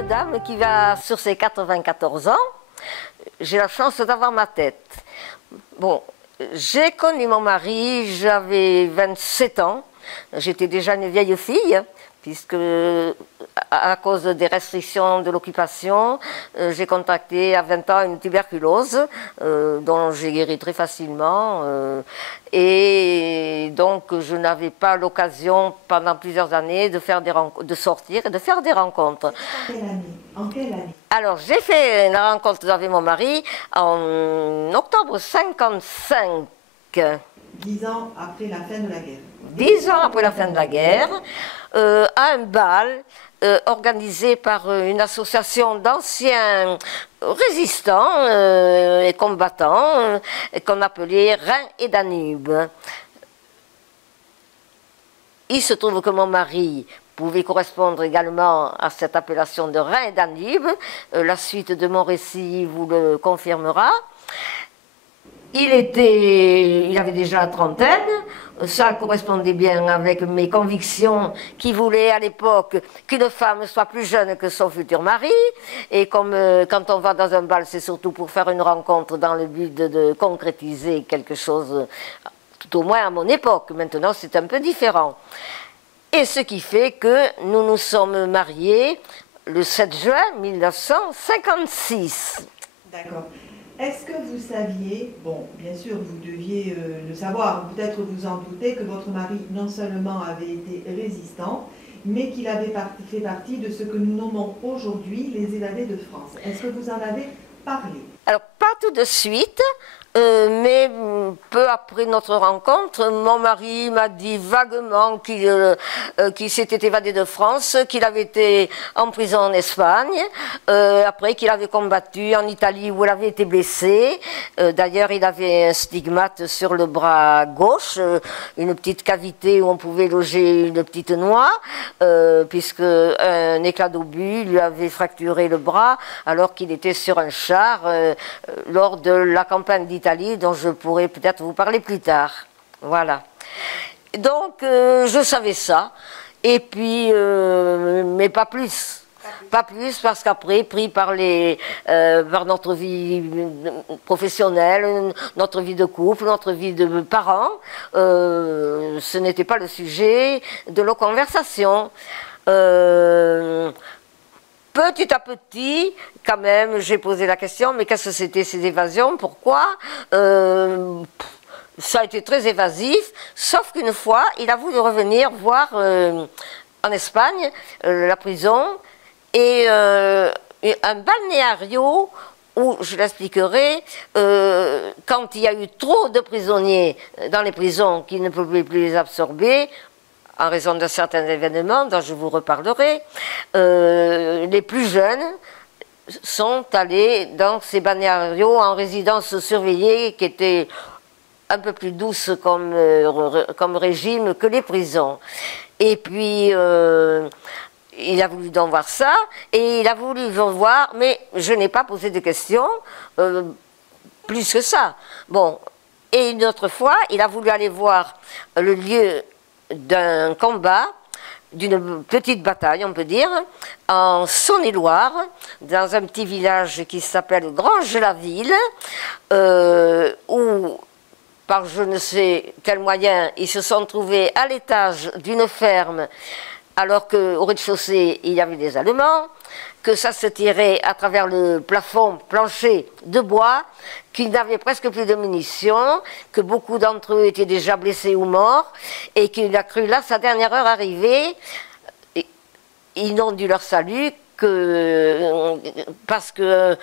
une dame qui va sur ses 94 ans. J'ai la chance d'avoir ma tête. Bon, j'ai connu mon mari, j'avais 27 ans. J'étais déjà une vieille fille, puisque à cause des restrictions de l'occupation, j'ai contracté à 20 ans une tuberculose, dont j'ai guéri très facilement. Et donc, je n'avais pas l'occasion, pendant plusieurs années, de sortir et de faire des rencontres. En quelle année? Alors, j'ai fait la rencontre avec mon mari en octobre 55. 10 ans après la fin de la guerre. 10 ans après la fin de la guerre, à un bal organisé par une association d'anciens résistants et combattants qu'on appelait Rhin et Danube. Il se trouve que mon mari pouvait correspondre également à cette appellation de Rhin et Danube. La suite de mon récit vous le confirmera. Il avait déjà la trentaine, ça correspondait bien avec mes convictions qui voulaient à l'époque qu'une femme soit plus jeune que son futur mari. Et comme quand on va dans un bal, c'est surtout pour faire une rencontre dans le but de concrétiser quelque chose, tout au moins à mon époque. Maintenant, c'est un peu différent. Et ce qui fait que nous nous sommes mariés le 7 juin 1956. D'accord. Est-ce que vous saviez, bon, bien sûr, vous deviez le savoir, peut-être vous en doutez, que votre mari non seulement avait été résistant, mais qu'il avait fait partie de ce que nous nommons aujourd'hui les évadés de France. Est-ce que vous en avez parlé? Alors, pas tout de suite, mais peu après notre rencontre, mon mari m'a dit vaguement qu'il s'était évadé de France, qu'il avait été en prison en Espagne, après qu'il avait combattu en Italie où il avait été blessé. D'ailleurs, il avait un stigmate sur le bras gauche, une petite cavité où on pouvait loger une petite noix, puisque un éclat d'obus lui avait fracturé le bras alors qu'il était sur un char lors de la campagne d'Italie, dont je pourrais peut-être vous parler plus tard. Voilà. Donc, je savais ça, et puis, mais pas plus. Pas plus, parce qu'après, pris par notre vie professionnelle, notre vie de couple, notre vie de parents, ce n'était pas le sujet de nos conversations. Petit à petit, quand même, j'ai posé la question, mais qu'est-ce que c'était ces évasions? Pourquoi? Ça a été très évasif, sauf qu'une fois, il a voulu revenir voir en Espagne la prison et un balnéario où, je l'expliquerai, quand il y a eu trop de prisonniers dans les prisons qui ne pouvaient plus les absorber, en raison de certains événements dont je vous reparlerai, les plus jeunes sont allés dans ces balnéarios en résidence surveillée qui étaient un peu plus douces comme régime que les prisons. Et puis, il a voulu donc voir ça, et il a voulu voir, mais je n'ai pas posé de questions, plus que ça. Bon, et une autre fois, il a voulu aller voir le lieu d'un combat, d'une petite bataille, on peut dire, en Saône-et-Loire, dans un petit village qui s'appelle Granges-la-Ville, où, par je ne sais quel moyen, ils se sont trouvés à l'étage d'une ferme, alors qu'au rez-de-chaussée, il y avait des Allemands, que ça se tirait à travers le plafond plancher de bois, qu'ils n'avaient presque plus de munitions, que beaucoup d'entre eux étaient déjà blessés ou morts, et qu'il a cru là sa dernière heure arriver. Ils n'ont dû leur salut que parce que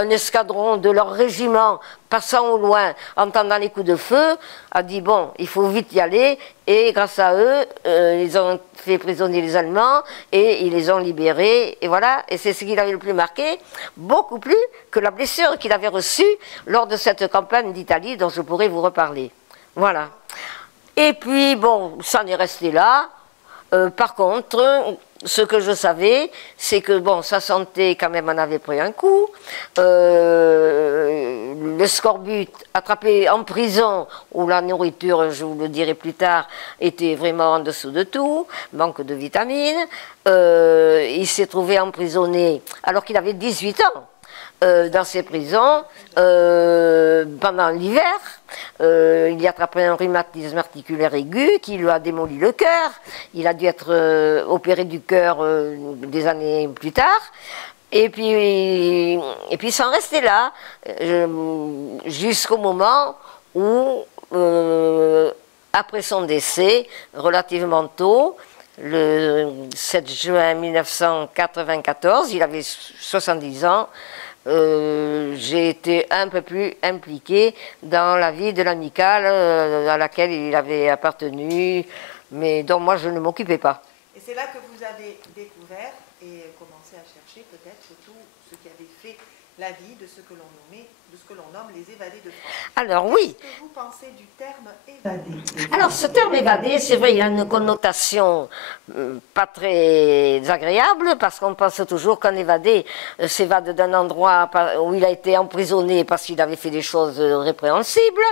un escadron de leur régiment, passant au loin, entendant les coups de feu, a dit bon, il faut vite y aller, et grâce à eux, ils ont fait prisonnier les Allemands, et ils les ont libérés, et voilà, et c'est ce qui l'avait le plus marqué, beaucoup plus que la blessure qu'il avait reçue lors de cette campagne d'Italie, dont je pourrais vous reparler. Voilà. Et puis, bon, ça en est resté là. Par contre, ce que je savais, c'est que bon, sa santé quand même en avait pris un coup. Le scorbut attrapé en prison, où la nourriture, je vous le dirai plus tard, était vraiment en dessous de tout, manque de vitamines. Il s'est trouvé emprisonné alors qu'il avait 18 ans. Dans ces prisons pendant l'hiver. Il a attrapé un rhumatisme articulaire aigu qui lui a démoli le cœur. Il a dû être opéré du cœur des années plus tard. Et puis s'en rester là jusqu'au moment où, après son décès, relativement tôt, le 7 juin 1994, il avait 70 ans, j'ai été un peu plus impliquée dans la vie de l'amicale à laquelle il avait appartenu, mais dont moi je ne m'occupais pas. Et c'est là que vous avez découvert et commencé à chercher peut-être tout ce qui avait fait la vie de ce que l'on nomme les évadés de France. Alors oui. Qu'est-ce que vous pensez du terme évadé? Alors ce terme évadé, c'est vrai, il a une connotation pas très agréable, parce qu'on pense toujours qu'un évadé s'évade d'un endroit où il a été emprisonné parce qu'il avait fait des choses répréhensibles.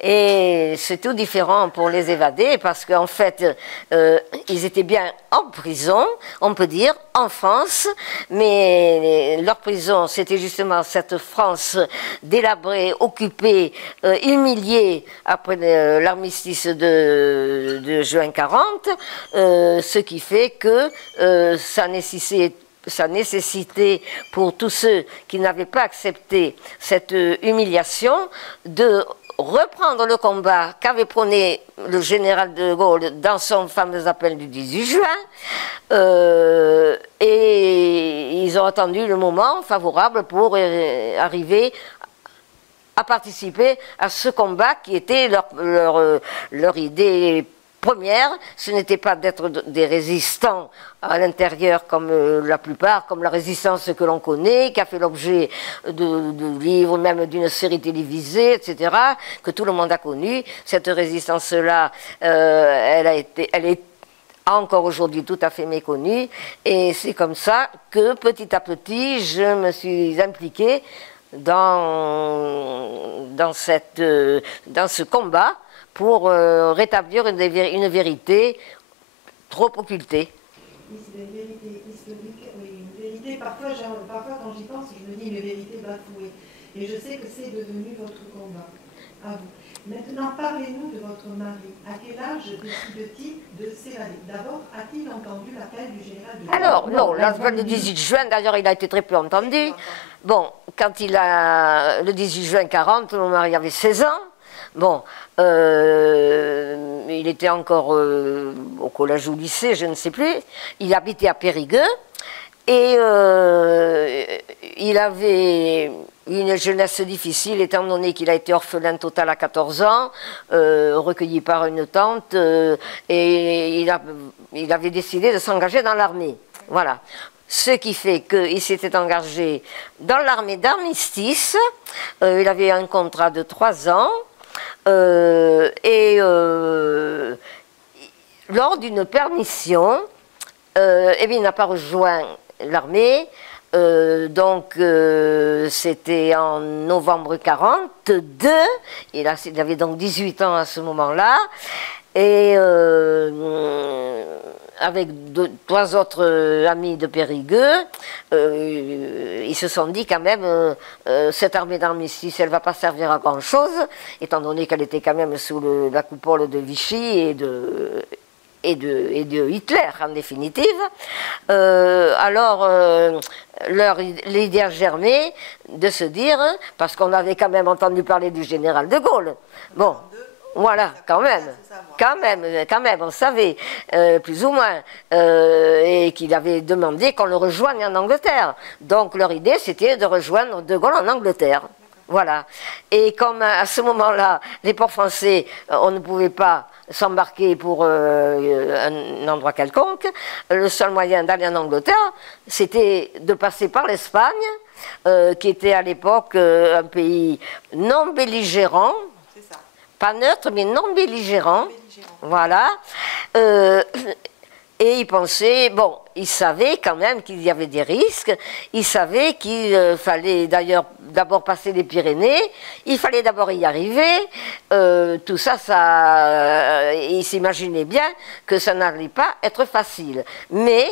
Et c'est tout différent pour les évadés, parce qu'en fait, ils étaient bien en prison, on peut dire, en France, mais leur prison, c'était justement cette France délabrée, occupée, humiliée après l'armistice de juin 40, ce qui fait que ça nécessitait pour tous ceux qui n'avaient pas accepté cette humiliation de reprendre le combat qu'avait prôné le général de Gaulle dans son fameux appel du 18 juin, et ils ont attendu le moment favorable pour arriver à participer à ce combat qui était leur idée première. Ce n'était pas d'être des résistants à l'intérieur comme la plupart, comme la résistance que l'on connaît, qui a fait l'objet de livres, même d'une série télévisée, etc., que tout le monde a connu. Cette résistance-là, elle est encore aujourd'hui tout à fait méconnue, et c'est comme ça que petit à petit je me suis impliquée dans ce combat pour rétablir une vérité trop occultée. Une vérité historique, oui, une vérité, parfois quand j'y pense, je me dis une vérité bafouée. Et je sais que c'est devenu votre combat, à vous. Maintenant, parlez-nous de votre mari. À quel âge décide-t-il de s'évader? D'abord, a-t-il entendu l'appel du général de Gaulle? Alors, non, l'appel du 18 juin, d'ailleurs, il a été très peu entendu. Bon, quand le 18 juin 40, mon mari avait 16 ans. Bon, il était encore au collège ou au lycée, je ne sais plus. Il habitait à Périgueux. Et il avait une jeunesse difficile, étant donné qu'il a été orphelin total à 14 ans, recueilli par une tante, et il avait décidé de s'engager dans l'armée. Voilà. Ce qui fait qu'il s'était engagé dans l'armée d'armistice. Il avait un contrat de 3 ans. Lors d'une permission, eh bien, il n'a pas rejoint l'armée, c'était en novembre 42, il avait donc 18 ans à ce moment-là, et avec 3 autres amis de Périgueux, ils se sont dit quand même, cette armée d'armistice, elle ne va pas servir à grand-chose, étant donné qu'elle était quand même sous la coupole de Vichy et de Hitler, en définitive. Alors, l'idée a germé de se dire, parce qu'on avait quand même entendu parler du général de Gaulle. Bon, voilà, quand même, on savait, plus ou moins, et qu'il avait demandé qu'on le rejoigne en Angleterre. Donc, leur idée, c'était de rejoindre de Gaulle en Angleterre. Voilà. Et comme à ce moment-là, les ports français, on ne pouvait pas s'embarquer pour un endroit quelconque, le seul moyen d'aller en Angleterre, c'était de passer par l'Espagne, qui était à l'époque un pays non belligérant, pas neutre, mais non belligérant. Voilà. Et il pensait, bon, il savait quand même qu'il y avait des risques, il savait qu'il fallait d'ailleurs d'abord passer les Pyrénées, il fallait d'abord y arriver, tout ça, il s'imaginait bien que ça n'allait pas être facile. Mais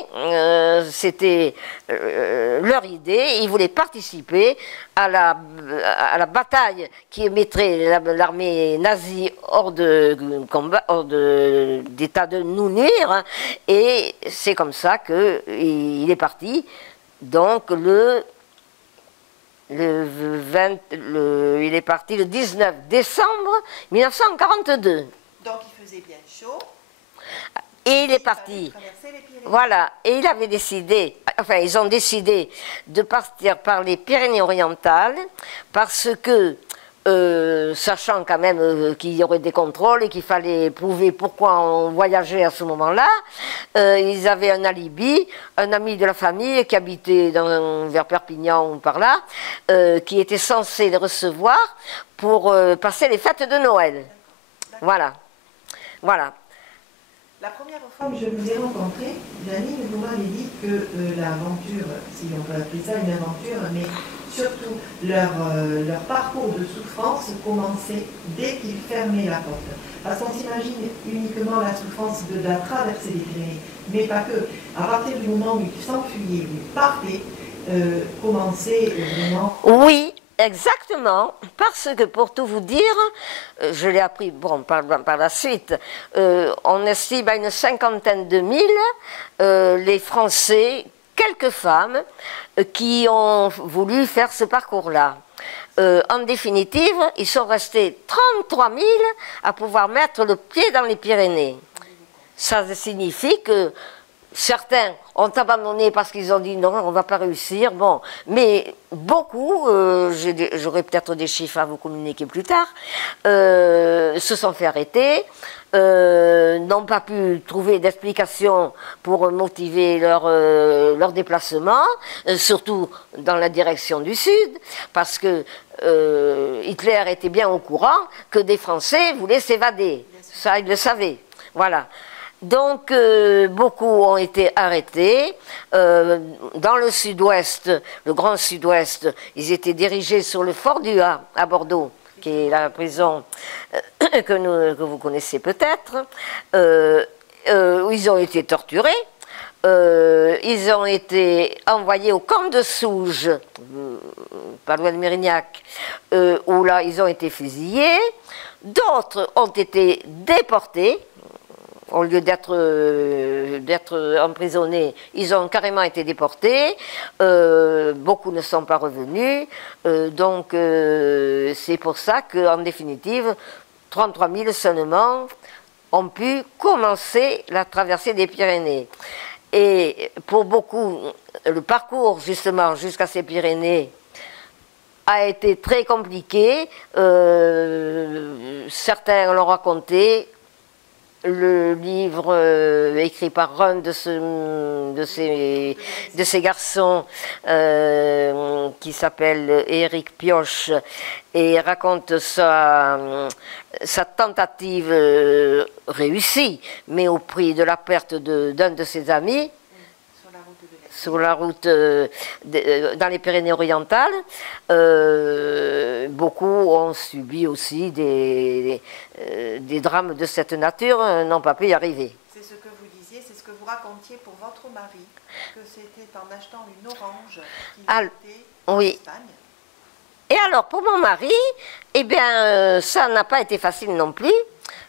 c'était leur idée, ils voulaient participer à la bataille qui mettrait l'armée nazie hors de combat, hors d'état de nous nuire, hein. Et c'est comme ça qu'il est parti. Donc il est parti le 19 décembre 1942. Donc il faisait bien chaud. Et il est parti. Voilà. Et il avait décidé, enfin ils ont décidé de partir par les Pyrénées-Orientales parce que sachant quand même qu'il y aurait des contrôles et qu'il fallait prouver pourquoi on voyageait à ce moment-là, ils avaient un alibi, un ami de la famille qui habitait vers Perpignan ou par là, qui était censé les recevoir pour passer les fêtes de Noël. Voilà. Voilà. La première fois que je vous ai rencontré, Janine, vous m'avez dit que l'aventure, si on peut appeler ça une aventure, mais surtout leur parcours de souffrance commençait dès qu'ils fermaient la porte. Parce qu'on s'imagine uniquement la souffrance de la traversée des Pyrénées, mais pas que. À partir du moment où ils s'enfuyaient, où ils partaient, commençait vraiment... Oui, exactement, parce que pour tout vous dire, je l'ai appris bon, par la suite, on estime à une cinquantaine de mille les Français, quelques femmes, qui ont voulu faire ce parcours-là. En définitive, ils sont restés 33 000 à pouvoir mettre le pied dans les Pyrénées. Ça signifie que certains ont abandonné parce qu'ils ont dit non, on ne va pas réussir. Bon, mais beaucoup, j'aurai peut-être des chiffres à vous communiquer plus tard, se sont fait arrêter, n'ont pas pu trouver d'explication pour motiver leur déplacement, surtout dans la direction du sud, parce que Hitler était bien au courant que des Français voulaient s'évader. Ça, il le savait. Voilà. Donc, beaucoup ont été arrêtés. Dans le sud-ouest, le grand sud-ouest, ils étaient dirigés sur le fort du Ha, à Bordeaux, qui est la prison que vous connaissez peut-être, où ils ont été torturés. Ils ont été envoyés au camp de Souges, pas loin de Mérignac, où là, ils ont été fusillés. D'autres ont été déportés. Au lieu d'être emprisonnés, ils ont carrément été déportés. Beaucoup ne sont pas revenus. Donc, c'est pour ça qu'en définitive, 33 000 seulement ont pu commencer la traversée des Pyrénées. Et pour beaucoup, le parcours justement jusqu'à ces Pyrénées a été très compliqué. Certains l'ont raconté. Le livre écrit par un de ces garçons qui s'appelle Éric Pioche et raconte sa tentative réussie, mais au prix de la perte d'un de ses amis sur la route dans les Pyrénées-Orientales. Beaucoup ont subi aussi des drames de cette nature, n'ont pas pu y arriver. C'est ce que vous disiez, c'est ce que vous racontiez pour votre mari, que c'était en achetant une orange qu'il était en Espagne. Et alors, pour mon mari, eh bien, ça n'a pas été facile non plus,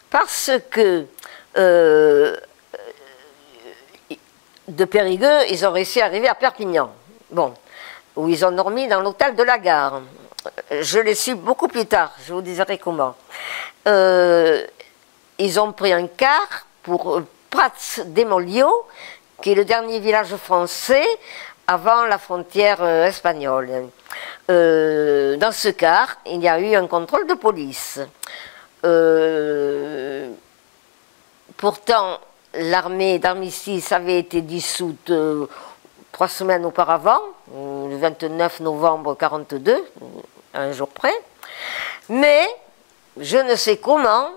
parce que de Périgueux, ils ont réussi à arriver à Perpignan, bon, où ils ont dormi dans l'hôtel de la gare. Je l'ai su beaucoup plus tard, je vous dirai comment. Ils ont pris un car pour Prats de Mollio, qui est le dernier village français avant la frontière espagnole. Dans ce car, il y a eu un contrôle de police. Pourtant, l'armée d'armistice avait été dissoute 3 semaines auparavant, le 29 novembre 1942, un jour près. Mais, je ne sais comment,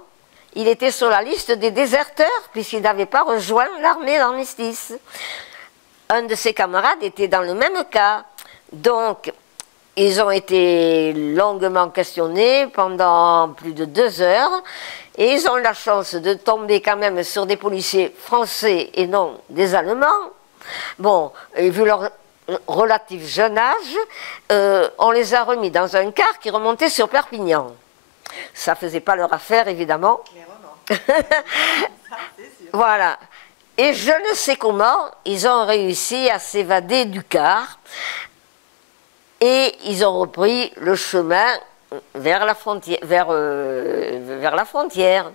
il était sur la liste des déserteurs, puisqu'il n'avait pas rejoint l'armée d'armistice. Un de ses camarades était dans le même cas. Donc, ils ont été longuement questionnés pendant plus de 2 heures, et ils ont eu la chance de tomber quand même sur des policiers français et non des Allemands. Bon, et vu leur relatif jeune âge, on les a remis dans un car qui remontait sur Perpignan. Ça ne faisait pas leur affaire, évidemment. Voilà. Et je ne sais comment, ils ont réussi à s'évader du car. Et ils ont repris le chemin vers la frontière. Vers la frontière.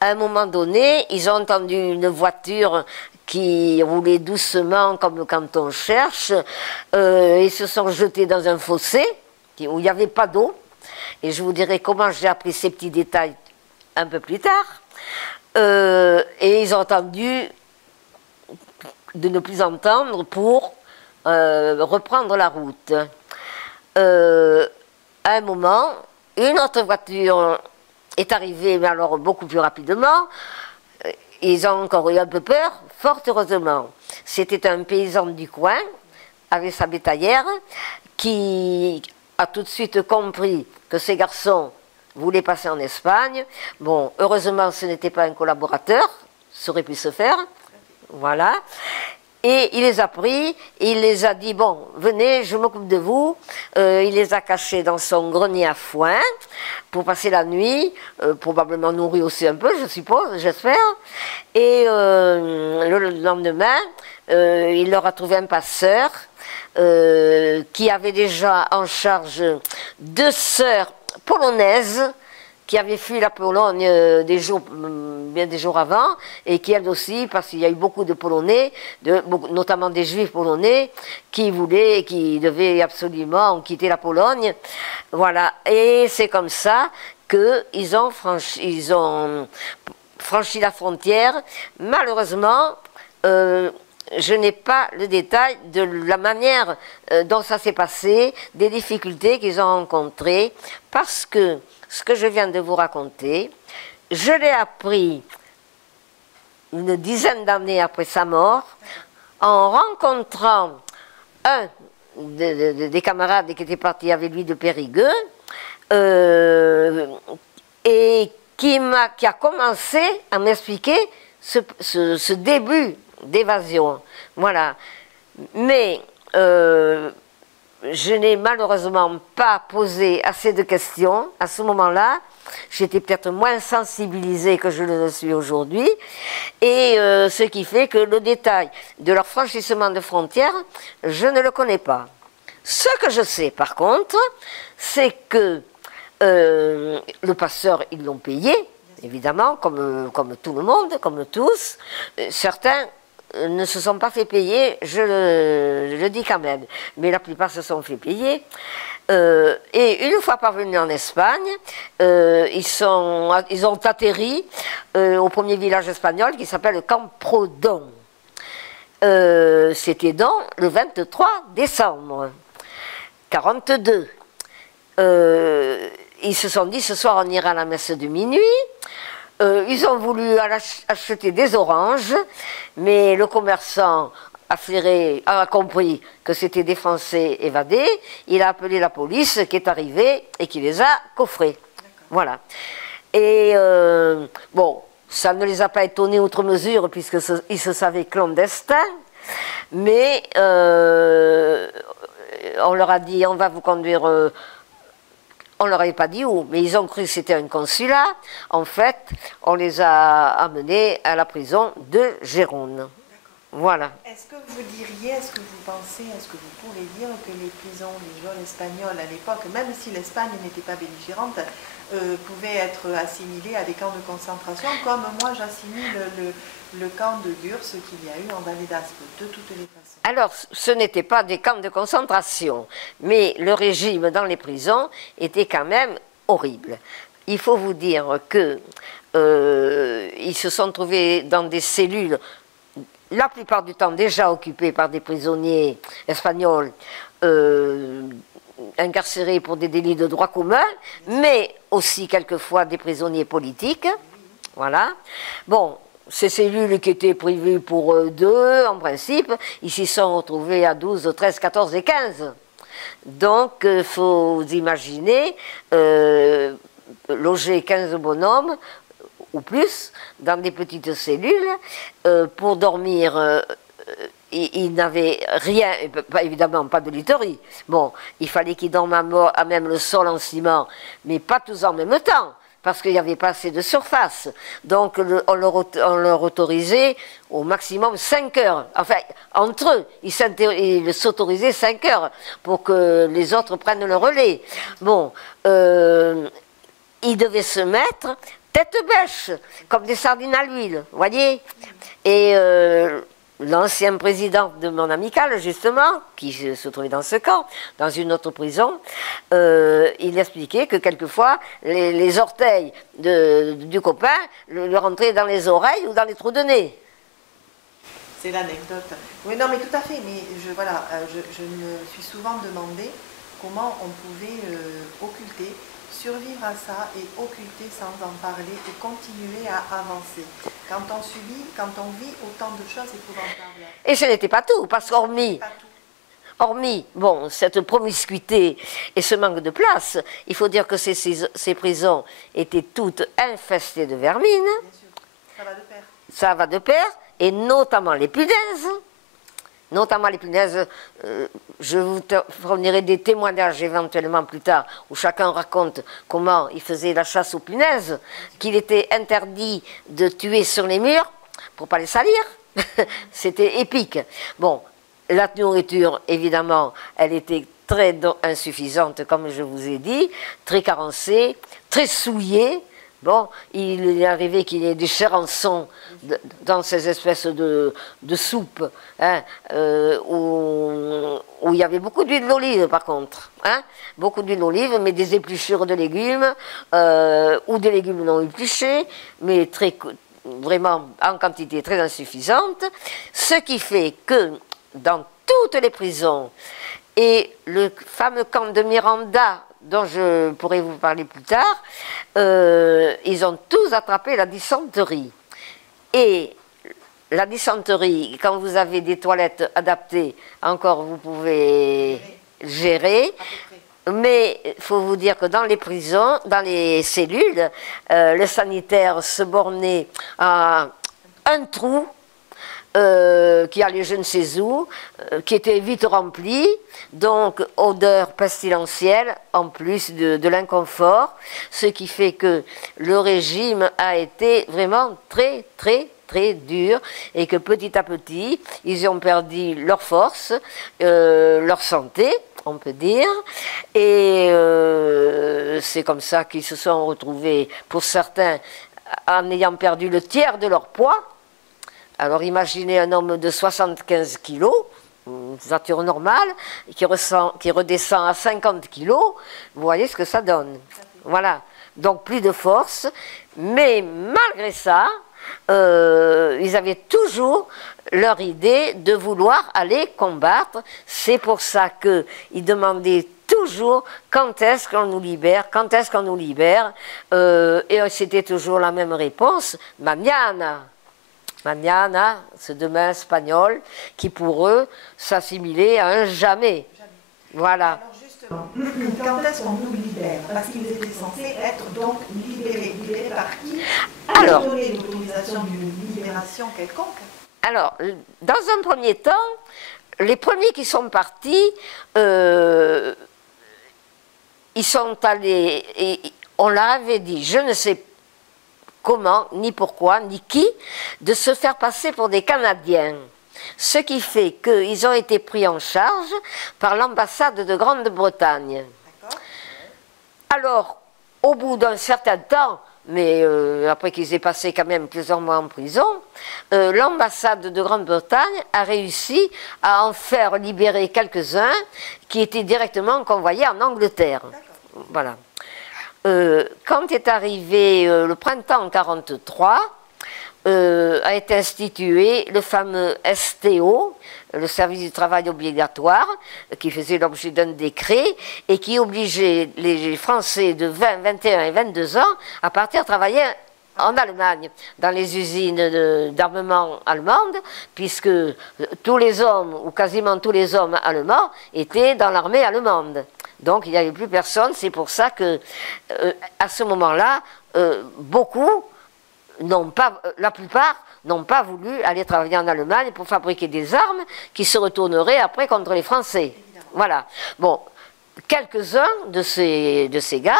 À un moment donné, ils ont entendu une voiture qui roulait doucement comme quand on cherche. Ils se sont jetés dans un fossé où il n'y avait pas d'eau. Et je vous dirai comment j'ai appris ces petits détails un peu plus tard. Et ils ont entendu de ne plus entendre pour reprendre la route. À un moment, une autre voiture est arrivée, mais alors beaucoup plus rapidement. Ils ont encore eu un peu peur, fort heureusement. C'était un paysan du coin, avec sa bétaillère, qui a tout de suite compris que ces garçons voulaient passer en Espagne. Bon, heureusement, ce n'était pas un collaborateur, ça aurait pu se faire. Voilà. Et il les a pris, il les a dit, bon, venez, je m'occupe de vous. Il les a cachés dans son grenier à foin pour passer la nuit, probablement nourris aussi un peu, je suppose, j'espère. Et le lendemain, il leur a trouvé un passeur qui avait déjà en charge 2 sœurs polonaises qui avaient fui la Pologne bien des jours avant, et qui elles aussi, parce qu'il y a eu beaucoup de Polonais, notamment des Juifs polonais, qui devaient absolument quitter la Pologne. Voilà, et c'est comme ça qu'ils ont franchi la frontière. Malheureusement, je n'ai pas le détail de la manière dont ça s'est passé, des difficultés qu'ils ont rencontrées, parce que ce que je viens de vous raconter, je l'ai appris une dizaine d'années après sa mort, en rencontrant un des camarades qui était parti avec lui de Périgueux, et qui a commencé à m'expliquer ce début d'évasion. Voilà. Mais je n'ai malheureusement pas posé assez de questions à ce moment-là. J'étais peut-être moins sensibilisée que je le suis aujourd'hui. Et ce qui fait que le détail de leur franchissement de frontières, je ne le connais pas. Ce que je sais par contre, c'est que le passeur, ils l'ont payé, évidemment, comme tout le monde, comme tous. Certains ne se sont pas fait payer, je le dis quand même, mais la plupart se sont fait payer. Et une fois parvenus en Espagne, ils ont atterri au premier village espagnol qui s'appelle Camprodon. C'était donc le 23 décembre 1942. Ils se sont dit, ce soir on ira à la messe de minuit. Ils ont voulu acheter des oranges, mais le commerçant a compris que c'était des Français évadés. Il a appelé la police qui est arrivée et qui les a coffrés. Voilà. Et bon, ça ne les a pas étonnés outre mesure puisqu'ils se savaient clandestins, mais on leur a dit, on va vous conduire... on ne leur avait pas dit où, mais ils ont cru que c'était un consulat. En fait, on les a amenés à la prison de Gérone. Voilà. Est-ce que vous diriez, est-ce que vous pensez, est-ce que vous pourrez dire que les prisons, les geôles espagnoles à l'époque, même si l'Espagne n'était pas belligérante, pouvaient être assimilées à des camps de concentration, comme moi j'assimile le camp de Gurs qu'il y a eu en Vallée d'Aspe, de toutes les façons? Alors, ce n'étaient pas des camps de concentration, mais le régime dans les prisons était quand même horrible. Il faut vous dire que ils se sont trouvés dans des cellules, la plupart du temps déjà occupées par des prisonniers espagnols incarcérés pour des délits de droit commun, mais aussi quelquefois des prisonniers politiques. Voilà. Bon, ces cellules qui étaient prévues pour 2, en principe, ils s'y sont retrouvés à 12, 13, 14 et 15. Donc, il faut imaginer loger 15 bonhommes ou plus dans des petites cellules pour dormir. Ils n'avaient rien, évidemment pas de literie. Bon, il fallait qu'ils dorment à même le sol en ciment, mais pas tous en même temps, parce qu'il n'y avait pas assez de surface. Donc on leur autorisait au maximum 5 heures. Enfin, entre eux, ils s'autorisaient 5 heures pour que les autres prennent le relais. Bon, ils devaient se mettre tête bêche, comme des sardines à l'huile, vous voyez. Et l'ancien président de mon amicale, justement, qui se trouvait dans ce camp, dans une autre prison, il expliquait que quelquefois, les orteils du copain le rentraient dans les oreilles ou dans les trous de nez. C'est l'anecdote. Oui, non, mais tout à fait. Mais voilà, je me suis souvent demandé comment on pouvait occulter, survivre à ça et occulter sans en parler et continuer à avancer. Quand on vit autant de choses épouvantables. Et ce n'était pas tout, parce qu'hormis, bon, cette promiscuité et ce manque de place, il faut dire que ces prisons étaient toutes infestées de vermine. Bien sûr, ça va de pair. Ça va de pair, et notamment les punaises. Notamment les punaises, je vous fournirai des témoignages éventuellement plus tard, où chacun raconte comment il faisait la chasse aux punaises, qu'il était interdit de tuer sur les murs pour ne pas les salir. C'était épique. Bon, la nourriture, évidemment, elle était très insuffisante, comme je vous ai dit, très carencée, très souillée. Bon, il est arrivé qu'il y ait des charançons dans ces espèces de soupes, hein, où il y avait beaucoup d'huile d'olive par contre, hein, beaucoup d'huile d'olive, mais des épluchures de légumes, ou des légumes non épluchés, mais vraiment en quantité très insuffisante, ce qui fait que dans toutes les prisons, et le fameux camp de Miranda, dont je pourrai vous parler plus tard, ils ont tous attrapé la dysenterie. Et la dysenterie, quand vous avez des toilettes adaptées, encore vous pouvez gérer. Mais il faut vous dire que dans les prisons, dans les cellules, le sanitaire se bornait à un trou qui allait je ne sais où, qui était vite rempli, donc odeur pestilentielle en plus de l'inconfort, ce qui fait que le régime a été vraiment très dur et que petit à petit ils ont perdu leur force, leur santé, on peut dire, et c'est comme ça qu'ils se sont retrouvés, pour certains, en ayant perdu le tiers de leur poids. Alors imaginez un homme de 75 kilos, une stature normale, qui redescend à 50 kilos, vous voyez ce que ça donne. Voilà, donc plus de force, mais malgré ça, ils avaient toujours leur idée de vouloir aller combattre. C'est pour ça qu'ils demandaient toujours quand est-ce qu'on nous libère, quand est-ce qu'on nous libère, et c'était toujours la même réponse, mañana. Mañana, ce demain espagnol, qui pour eux s'assimilait à un jamais. Voilà. Alors justement, quand est-ce qu'on nous libère? Parce qu'ils étaient censés être donc libérés. Libérés par qui? Alors, donner l'autorisation d'une libération quelconque? Alors, dans un premier temps, les premiers qui sont partis, ils sont allés, et on leur avait dit, je ne sais pas, comment, ni pourquoi, ni qui, de se faire passer pour des Canadiens. Ce qui fait qu'ils ont été pris en charge par l'ambassade de Grande-Bretagne. Alors, au bout d'un certain temps, mais après qu'ils aient passé quand même plusieurs mois en prison, l'ambassade de Grande-Bretagne a réussi à en faire libérer quelques-uns qui étaient directement convoyés en Angleterre. Voilà. Quand est arrivé le printemps 1943, a été institué le fameux STO, le service du travail obligatoire, qui faisait l'objet d'un décret et qui obligeait les Français de 20, 21 et 22 ans à partir travailler en Allemagne, dans les usines d'armement allemandes, puisque tous les hommes, ou quasiment tous les hommes allemands, étaient dans l'armée allemande. Donc il n'y avait plus personne, c'est pour ça que, à ce moment-là, beaucoup n'ont pas, la plupart n'ont pas voulu aller travailler en Allemagne pour fabriquer des armes qui se retourneraient après contre les Français. Évidemment. Voilà. Bon, quelques-uns de ces gars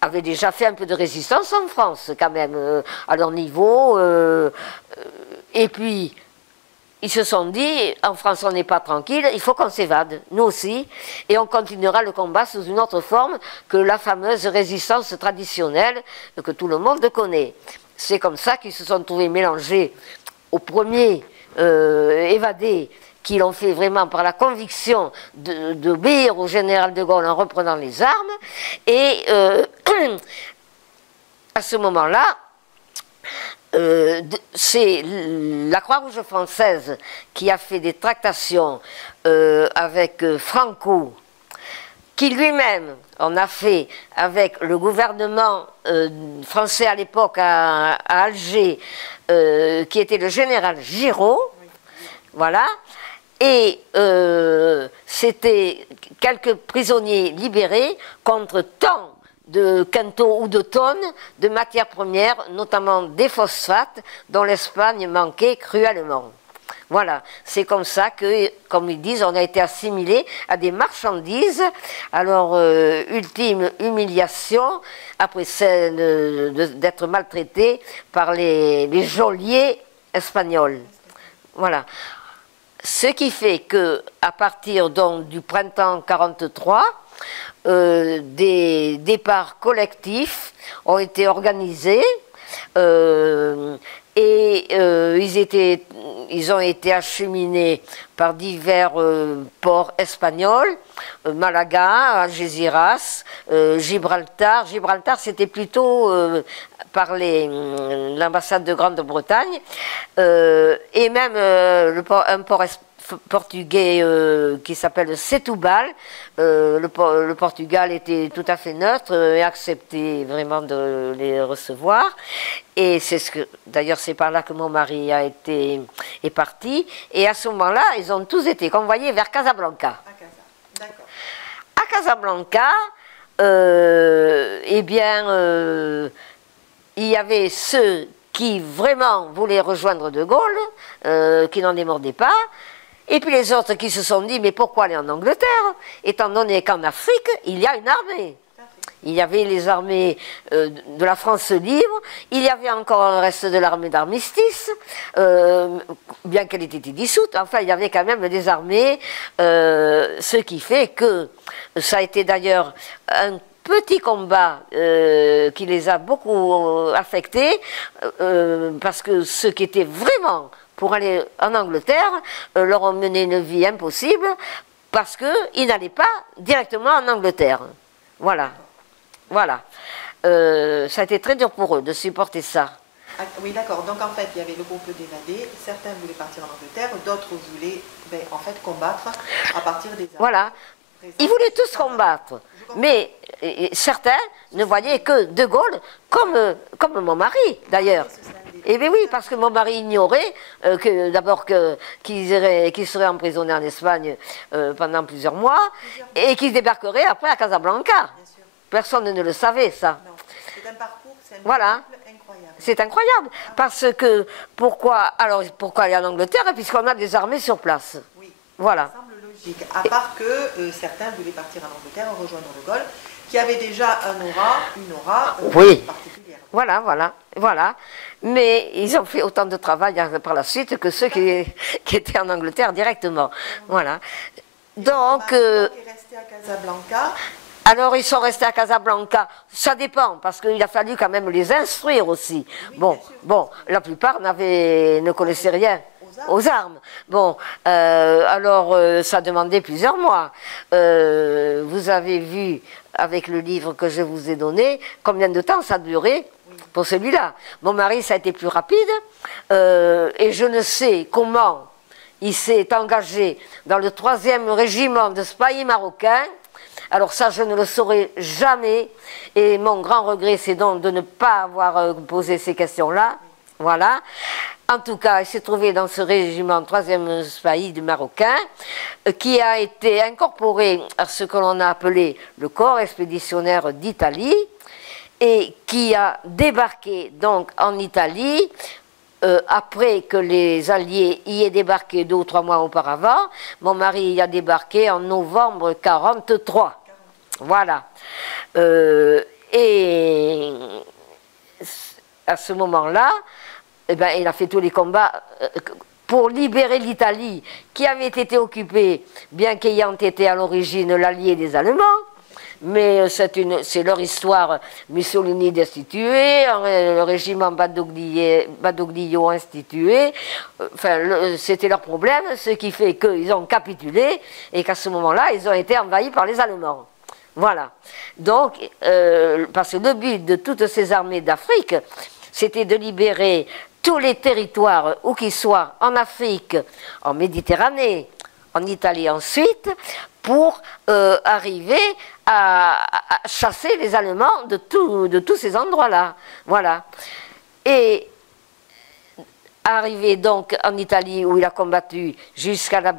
avaient déjà fait un peu de résistance en France, quand même, à leur niveau. Et puis, ils se sont dit, en France on n'est pas tranquille, il faut qu'on s'évade, nous aussi, et on continuera le combat sous une autre forme que la fameuse résistance traditionnelle que tout le monde connaît. C'est comme ça qu'ils se sont trouvés mélangés aux premiers évadés qui l'ont fait vraiment par la conviction d'obéir au général de Gaulle en reprenant les armes. Et à ce moment-là, c'est la Croix-Rouge française qui a fait des tractations avec Franco, qui lui-même en a fait avec le gouvernement français à l'époque à Alger, qui était le général Giraud, voilà, et c'était quelques prisonniers libérés contre tant de quintaux ou de tonnes de matières premières, notamment des phosphates, dont l'Espagne manquait cruellement. Voilà, c'est comme ça que, comme ils disent, on a été assimilés à des marchandises. Alors, ultime humiliation, après celle d'être maltraités par les geôliers espagnols. Voilà. Ce qui fait que, à partir donc du printemps 43, des départs collectifs ont été organisés et ils ont été acheminés par divers ports espagnols, Malaga, Algeciras, Gibraltar. Gibraltar, c'était plutôt par l'ambassade de Grande-Bretagne, et même un port portugais qui s'appelle Setúbal. Le Portugal était tout à fait neutre et acceptait vraiment de les recevoir. Et c'est d'ailleurs c'est par là que mon mari est parti. Et à ce moment-là, ils ont tous été convoyés vers Casablanca. D'accord. À Casablanca, eh bien, il y avait ceux qui vraiment voulaient rejoindre De Gaulle, qui n'en démordaient pas. Et puis les autres qui se sont dit, mais pourquoi aller en Angleterre, étant donné qu'en Afrique, il y a une armée. Il y avait les armées de la France libre, il y avait encore un reste de l'armée d'armistice, bien qu'elle ait été dissoute, enfin il y avait quand même des armées, ce qui fait que ça a été d'ailleurs un petit combat qui les a beaucoup affectés, parce que ceux qui étaient vraiment pour aller en Angleterre, leur ont mené une vie impossible parce qu'ils n'allaient pas directement en Angleterre. Voilà. Voilà. Ça a été très dur pour eux de supporter ça. Ah, oui, d'accord. Donc en fait, il y avait le groupe d'évadés. Certains voulaient partir en Angleterre, d'autres voulaient en fait combattre à partir des armes. Voilà. Ils voulaient tous combattre. Mais certains ne voyaient que De Gaulle comme mon mari, d'ailleurs. Eh bien oui, parce que mon mari ignorait d'abord qu'il serait emprisonné en Espagne pendant plusieurs mois et qu'il débarquerait après à Casablanca. Personne ne le savait, ça. C'est un parcours, c'est un voilà. Incroyable. C'est incroyable, parce que pourquoi aller en Angleterre puisqu'on a des armées sur place? Oui, voilà. Ça semble logique, à part que certains voulaient partir en Angleterre, rejoindre De Gaulle, qui avait déjà une aura oui. particulière. Voilà. Mais ils ont fait autant de travail par la suite que ceux qui étaient en Angleterre directement. Voilà. Donc, qui est resté à Casablanca. Alors, ils sont restés à Casablanca. Ça dépend, parce qu'il a fallu quand même les instruire aussi. Oui, bon, la plupart ne connaissaient rien aux armes. Bon, alors, ça demandait plusieurs mois. Vous avez vu, avec le livre que je vous ai donné, combien de temps ça a duré pour celui-là. Mon mari, ça a été plus rapide, et je ne sais comment il s'est engagé dans le 3e régiment de spahis marocains. Alors ça, je ne le saurai jamais, et mon grand regret, c'est donc de ne pas avoir posé ces questions-là. Voilà. En tout cas, il s'est trouvé dans ce régiment 3e spahis du Marocain, qui a été incorporé à ce que l'on a appelé le corps expéditionnaire d'Italie, et qui a débarqué donc en Italie, après que les Alliés y aient débarqué 2 ou 3 mois auparavant. Mon mari y a débarqué en novembre 1943. Voilà. Et à ce moment-là, eh ben, il a fait tous les combats pour libérer l'Italie, qui avait été occupée, bien qu'ayant été à l'origine l'allié des Allemands. Mais c'est leur histoire. Mussolini destitué, le régiment Badoglio institué. Enfin, c'était leur problème, ce qui fait qu'ils ont capitulé et qu'à ce moment-là, ils ont été envahis par les Allemands. Voilà. Donc, parce que le but de toutes ces armées d'Afrique, c'était de libérer tous les territoires, où qu'ils soient, en Afrique, en Méditerranée, en Italie ensuite, pour arriver à chasser les Allemands de tous ces endroits-là. Voilà. Et arrivé donc en Italie, où il a combattu jusqu'à la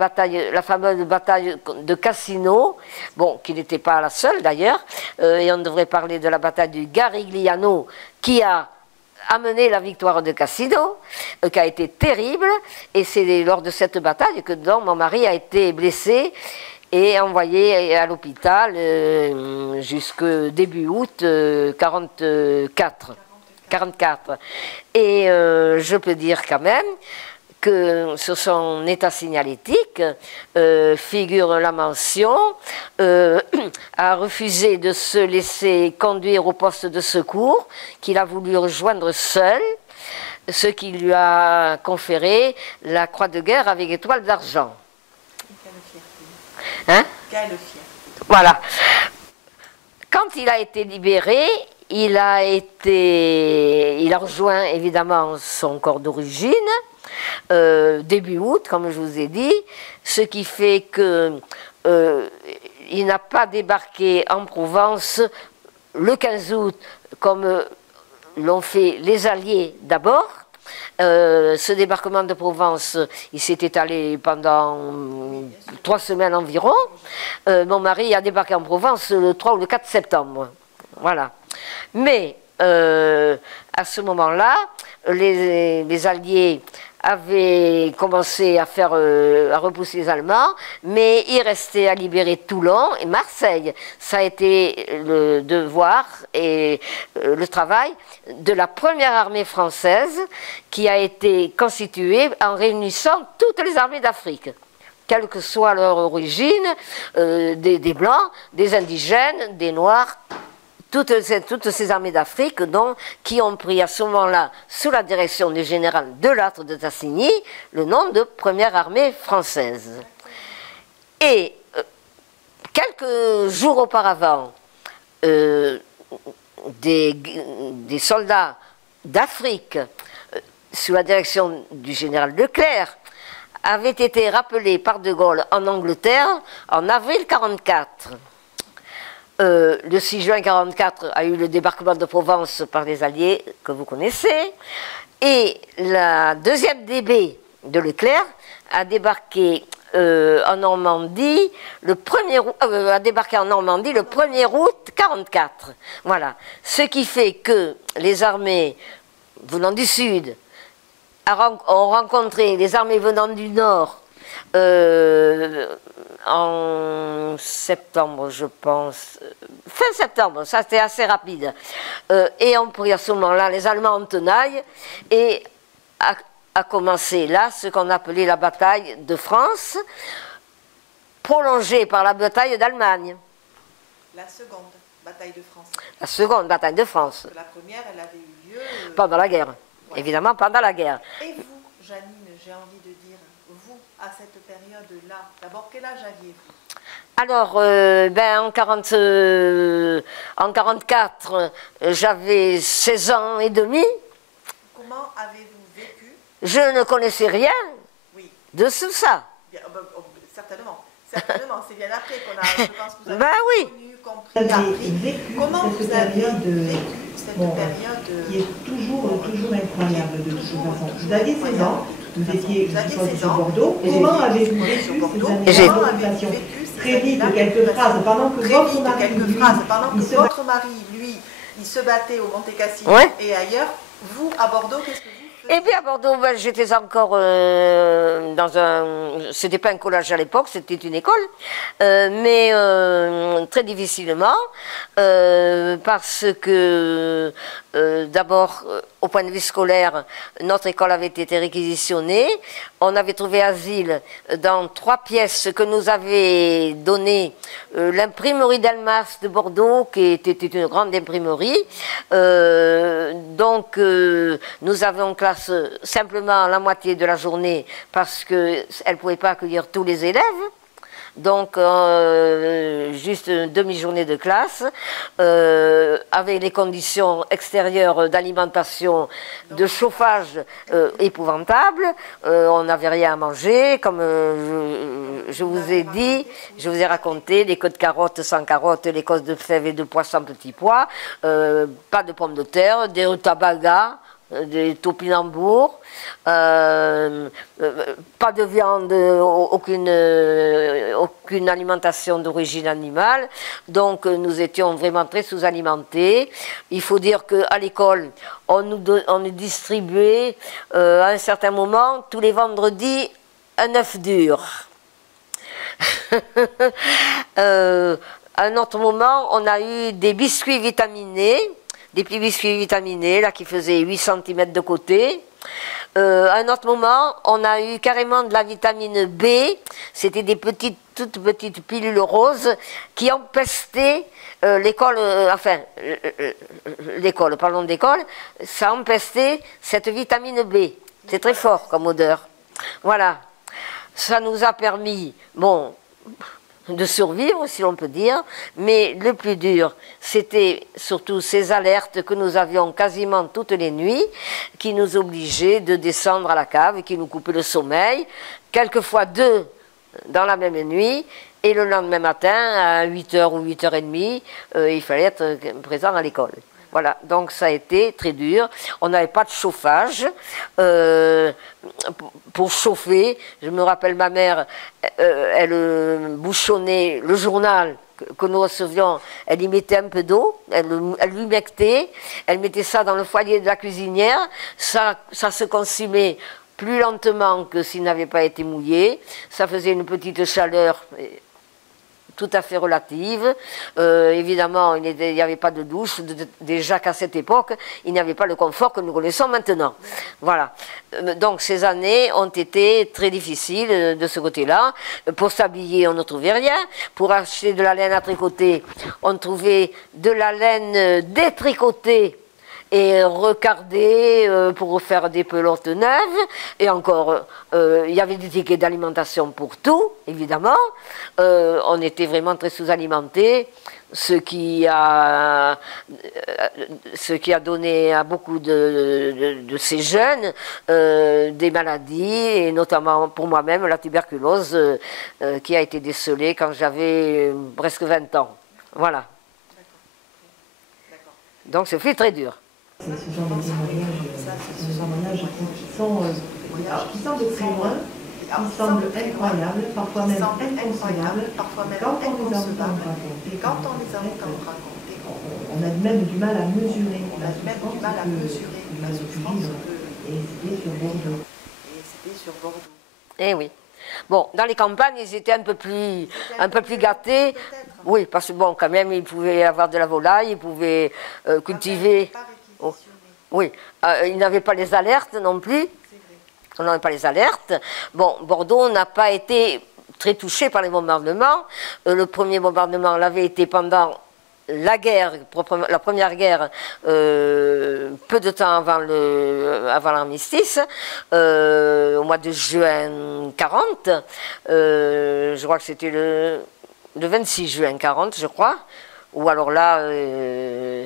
fameuse bataille de Cassino, bon, qui n'était pas la seule d'ailleurs, et on devrait parler de la bataille du Garigliano, qui a amené la victoire de Cassino, qui a été terrible, et c'est lors de cette bataille que donc, mon mari a été blessé et envoyé à l'hôpital jusqu'au début août 44. Et je peux dire quand même que sur son état signalétique figure la mention a refusé de se laisser conduire au poste de secours, qu'il a voulu rejoindre seul, ce qui lui a conféré la croix de guerre avec étoile d'argent. Hein? Voilà. Quand il a été libéré, il a rejoint évidemment son corps d'origine, début août, comme je vous ai dit, ce qui fait que il n'a pas débarqué en Provence le 15 août, comme l'ont fait les Alliés d'abord. Ce débarquement de Provence, il s'est étalé pendant 3 semaines environ. Mon mari a débarqué en Provence le 3 ou le 4 septembre. Voilà. Mais à ce moment-là, les Alliés avaient commencé à repousser les Allemands, mais il restait à libérer Toulon et Marseille. Ça a été le devoir et le travail de la première armée française, qui a été constituée en réunissant toutes les armées d'Afrique, quelle que soit leur origine, des Blancs, des Indigènes, des Noirs. Toutes ces armées d'Afrique, qui ont pris à ce moment-là, sous la direction du général Delattre de Tassigny, le nom de Première Armée française. Et quelques jours auparavant, des soldats d'Afrique, sous la direction du général Leclerc, avaient été rappelés par De Gaulle en Angleterre en avril 1944. Le 6 juin 1944 a eu le débarquement de Provence par les Alliés, que vous connaissez, et la 2e DB de Leclerc a débarqué en Normandie le 1er août 1944. Voilà. Ce qui fait que les armées venant du Sud ont rencontré les armées venant du Nord en septembre, je pense, fin septembre, ça c'était assez rapide, et ont pris à ce moment-là les Allemands en tenaille, et a commencé là ce qu'on appelait la bataille de France, prolongée par la bataille d'Allemagne. La seconde bataille de France. La seconde bataille de France. La première, elle avait eu lieu... Pendant la guerre, ouais. Évidemment pendant la guerre. Et vous, Janine, j'ai envie de dire, vous, à cette période-là? D'abord, quel âge aviez-vous? Alors, en 44, j'avais 16 ans et demi. Comment avez-vous vécu? Je ne connaissais rien de tout ça. Bien, certainement. Certainement, c'est bien après qu'on a, je pense que vous avez connu, compris, appris. Comment vous avez vécu cette période qui est toujours incroyable de toute façon. Vous aviez 16 ans, vous étiez sur Bordeaux. Comment avez-vous vécu ces années d'occupation? Très vite, quelques phrases, pendant que votre mari, lui, il se battait au Monte Cassino et ailleurs, vous, à Bordeaux, qu'est-ce que vous? Eh bien, à Bordeaux, j'étais encore dans un... C'était pas un collège à l'époque, c'était une école, mais très difficilement, parce que, d'abord, au point de vue scolaire, notre école avait été réquisitionnée. On avait trouvé asile dans 3 pièces que nous avait données l'imprimerie d'Almas de Bordeaux, qui était une grande imprimerie. Donc, nous avions classe simplement la moitié de la journée parce qu'elle ne pouvait pas accueillir tous les élèves. Donc, juste une demi-journée de classe, avec les conditions extérieures d'alimentation, de chauffage épouvantables. On n'avait rien à manger, comme je vous ai dit, je vous ai raconté, les queues de carottes sans carottes, les cosses de fèves et de pois sans petits pois, pas de pommes de terre, des rutabagas, des topinambours, pas de viande, aucune alimentation d'origine animale. Donc nous étions vraiment très sous-alimentés. Il faut dire qu'à l'école, on nous distribuait à un certain moment, tous les vendredis, un œuf dur. À un autre moment, on a eu des biscuits vitaminés, des petits biscuits vitaminés là, qui faisaient 8 cm de côté. À un autre moment, on a eu carrément de la vitamine B. C'était des toutes petites pilules roses qui empestaient l'école, l'école, parlons d'école, ça empestait cette vitamine B. C'est très fort comme odeur. Voilà. Ça nous a permis, bon, de survivre, si l'on peut dire, mais le plus dur, c'était surtout ces alertes que nous avions quasiment toutes les nuits, qui nous obligeaient de descendre à la cave et qui nous coupaient le sommeil, quelquefois 2 dans la même nuit, et le lendemain matin, à 8h ou 8h30, il fallait être présent à l'école. Voilà, donc ça a été très dur. On n'avait pas de chauffage pour chauffer. Je me rappelle, ma mère, elle bouchonnait le journal que nous recevions, elle y mettait un peu d'eau, elle l'humectait, elle mettait ça dans le foyer de la cuisinière, ça se consumait plus lentement que s'il n'avait pas été mouillé, ça faisait une petite chaleur tout à fait relative. Évidemment, il n'y avait pas de douche, déjà qu'à cette époque, il n'y avait pas le confort que nous connaissons maintenant. Voilà. Donc ces années ont été très difficiles de ce côté-là. Pour s'habiller, on ne trouvait rien. Pour acheter de la laine à tricoter, on trouvait de la laine détricotée et recardée pour faire des pelotes neuves. Et encore, il y avait des tickets d'alimentation pour tout, évidemment. On était vraiment très sous-alimentés, ce qui a donné à beaucoup de ces jeunes des maladies, et notamment pour moi-même la tuberculose qui a été décelée quand j'avais presque 20 ans. Voilà. Donc ce fut très dur. Ce sont des témoignages qui semblent très loin, qui semblent incroyables, parfois même inconcevables. Quand on les entend raconter, on a même du mal à mesurer la souffrance et c'était sur Bordeaux. Eh oui. Bon, dans les campagnes, ils étaient un peu plus gâtés. Oui, parce que bon, quand même, ils pouvaient avoir de la volaille, ils pouvaient cultiver. Oh. Oui, ils n'avaient pas les alertes non plus. On n'avait pas les alertes. Bon, Bordeaux n'a pas été très touché par les bombardements. Le premier bombardement l'avait été pendant la guerre, la première guerre, peu de temps avant l'armistice, au mois de juin 40, je crois que c'était le 26 juin 40, je crois, ou alors là,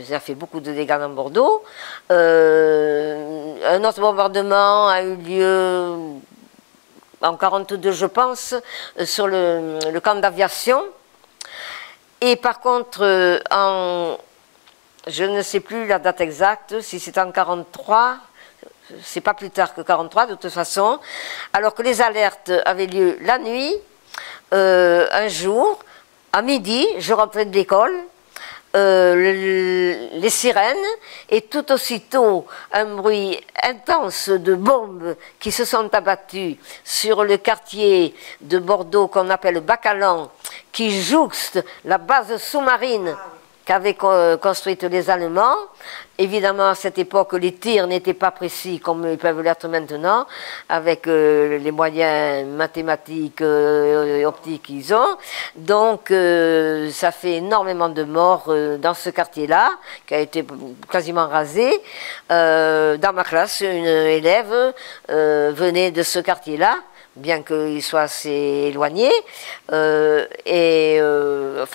ça a fait beaucoup de dégâts dans Bordeaux. Un autre bombardement a eu lieu en 42, je pense, sur le camp d'aviation. Et par contre, je ne sais plus la date exacte, si c'est en 43, c'est pas plus tard que 43 de toute façon, alors que les alertes avaient lieu la nuit, un jour, à midi, je rentrais de l'école, les sirènes, et tout aussitôt un bruit intense de bombes qui se sont abattues sur le quartier de Bordeaux qu'on appelle Bacalan, qui jouxte la base sous-marine qu'avaient construite les Allemands. Évidemment, à cette époque, les tirs n'étaient pas précis comme ils peuvent l'être maintenant, avec les moyens mathématiques et optiques qu'ils ont. Donc, ça fait énormément de morts dans ce quartier-là, qui a été quasiment rasé. Dans ma classe, une élève venait de ce quartier-là, bien qu'il soit assez éloigné, enfin,